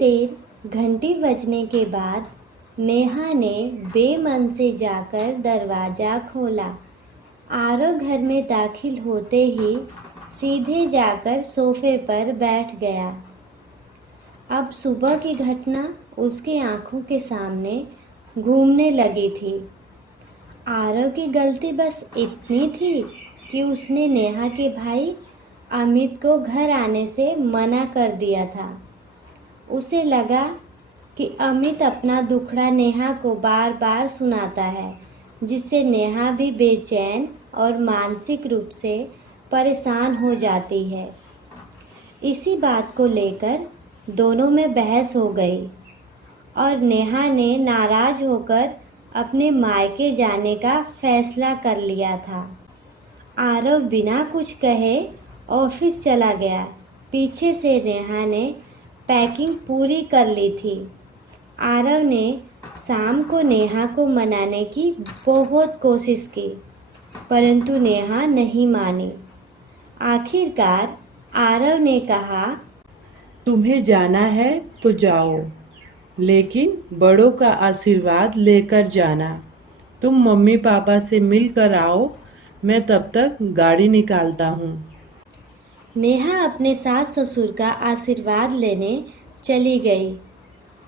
देर घंटी बजने के बाद नेहा ने बेमन से जाकर दरवाज़ा खोला। आरव घर में दाखिल होते ही सीधे जाकर सोफे पर बैठ गया। अब सुबह की घटना उसकी आंखों के सामने घूमने लगी थी। आरव की गलती बस इतनी थी कि उसने नेहा के भाई अमित को घर आने से मना कर दिया था। उसे लगा कि अमित अपना दुखड़ा नेहा को बार बार सुनाता है, जिससे नेहा भी बेचैन और मानसिक रूप से परेशान हो जाती है। इसी बात को लेकर दोनों में बहस हो गई और नेहा ने नाराज़ होकर अपने मायके जाने का फैसला कर लिया था। आरव बिना कुछ कहे ऑफिस चला गया। पीछे से नेहा ने पैकिंग पूरी कर ली थी। आरव ने शाम को नेहा को मनाने की बहुत कोशिश की, परंतु नेहा नहीं मानी। आखिरकार आरव ने कहा, तुम्हें जाना है तो जाओ, लेकिन बड़ों का आशीर्वाद लेकर जाना। तुम मम्मी पापा से मिल कर आओ, मैं तब तक गाड़ी निकालता हूँ। नेहा अपने सास ससुर का आशीर्वाद लेने चली गई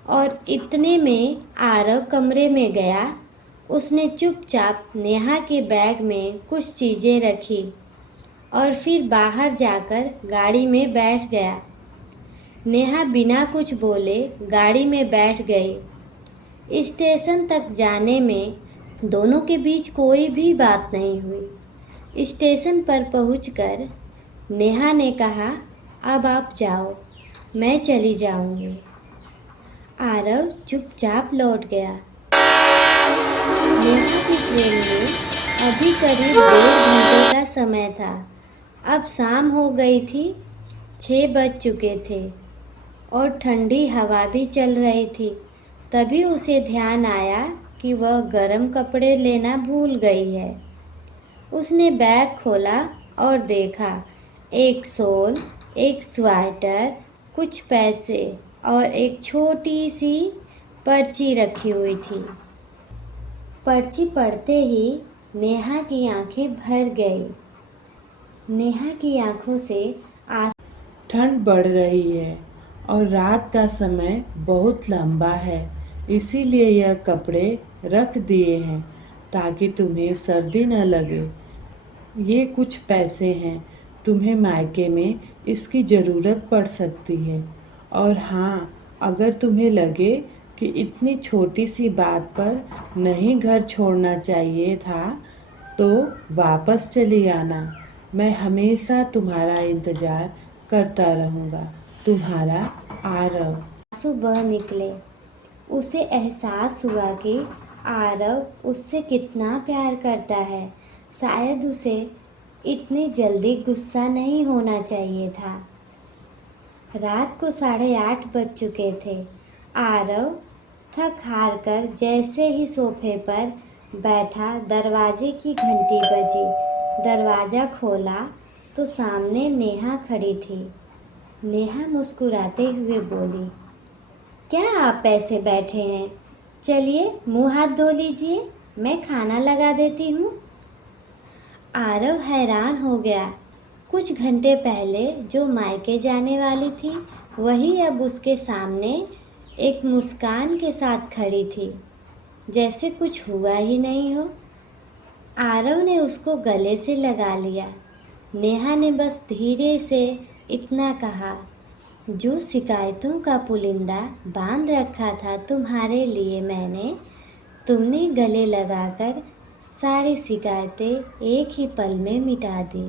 और इतने में आरव कमरे में गया। उसने चुपचाप नेहा के बैग में कुछ चीज़ें रखी और फिर बाहर जाकर गाड़ी में बैठ गया। नेहा बिना कुछ बोले गाड़ी में बैठ गई। स्टेशन तक जाने में दोनों के बीच कोई भी बात नहीं हुई। स्टेशन पर पहुंचकर नेहा ने कहा, अब आप जाओ, मैं चली जाऊंगी। आरव चुपचाप लौट गया। नेहा की ट्रेन में अभी करीब 1.5 घंटे का समय था। अब शाम हो गई थी, 6 बज चुके थे और ठंडी हवा भी चल रही थी। तभी उसे ध्यान आया कि वह गर्म कपड़े लेना भूल गई है। उसने बैग खोला और देखा, एक शॉल, एक स्वेटर, कुछ पैसे और एक छोटी सी पर्ची रखी हुई थी। पर्ची पढ़ते ही नेहा की आंखें भर गई। नेहा की आंखों से ठंड बढ़ रही है और रात का समय बहुत लंबा है, इसीलिए यह कपड़े रख दिए हैं ताकि तुम्हें सर्दी न लगे। ये कुछ पैसे हैं, तुम्हें मायके में इसकी ज़रूरत पड़ सकती है। और हाँ, अगर तुम्हें लगे कि इतनी छोटी सी बात पर नहीं घर छोड़ना चाहिए था, तो वापस चली आना। मैं हमेशा तुम्हारा इंतज़ार करता रहूँगा। तुम्हारा आरव। आंसू बह निकले। उसे एहसास हुआ कि आरव उससे कितना प्यार करता है। शायद उसे इतनी जल्दी गुस्सा नहीं होना चाहिए था। रात को 8:30 बज चुके थे। आरव थक हार कर जैसे ही सोफे पर बैठा, दरवाजे की घंटी बजी। दरवाज़ा खोला तो सामने नेहा खड़ी थी। नेहा मुस्कुराते हुए बोली, क्या आप ऐसे बैठे हैं? चलिए मुंह हाथ धो लीजिए, मैं खाना लगा देती हूँ। आरव हैरान हो गया। कुछ घंटे पहले जो मायके जाने वाली थी, वही अब उसके सामने एक मुस्कान के साथ खड़ी थी, जैसे कुछ हुआ ही नहीं हो। आरव ने उसको गले से लगा लिया। नेहा ने बस धीरे से इतना कहा, जो शिकायतों का पुलिंदा बांध रखा था तुम्हारे लिए मैंने, तुमने गले लगाकर सारी शिकायतें एक ही पल में मिटा दी।